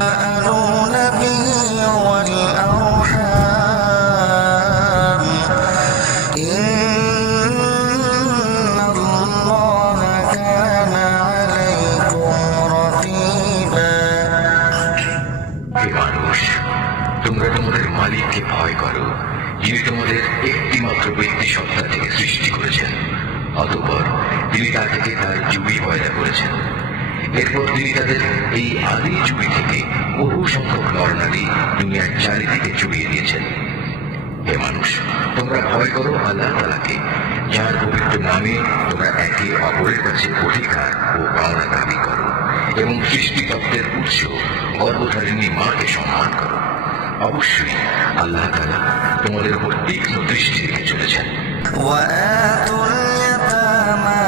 تساءلون به والأرحام إن الله كان عليكم رقيبا। হে মানুষ, তোমরা তোমাদের মালিককে ভয় করো, যিনি তোমাদের একটিমাত্র ব্যক্তি সত্তা থেকে সৃষ্টি করেছেন। অতঃপর তিনি তা থেকে তার জুড়ি পয়দা করেছেন। এরপর তিনি তাদের এই আদি জুড়ি থেকে বহু সংখ্যক নরনারী দুনিয়ার চারিদিকে ছড়িয়ে দিয়েছেন। হে মানুষ, তোমরা ভয় করো আল্লাহ তাআলাকে, যার পবিত্র নামে তোমরা একে অপরের কাছে অধিকার ও পাওনা দাবি করো, এবং সৃষ্টিতত্ত্বের উৎস গর্ভধারিণী মাকে সম্মান করো। অবশ্যই আল্লাহ তাআলা তোমাদের উপর তীক্ষ্ণ দৃষ্টি রেখে চলেছেন। وآتوا اليتامى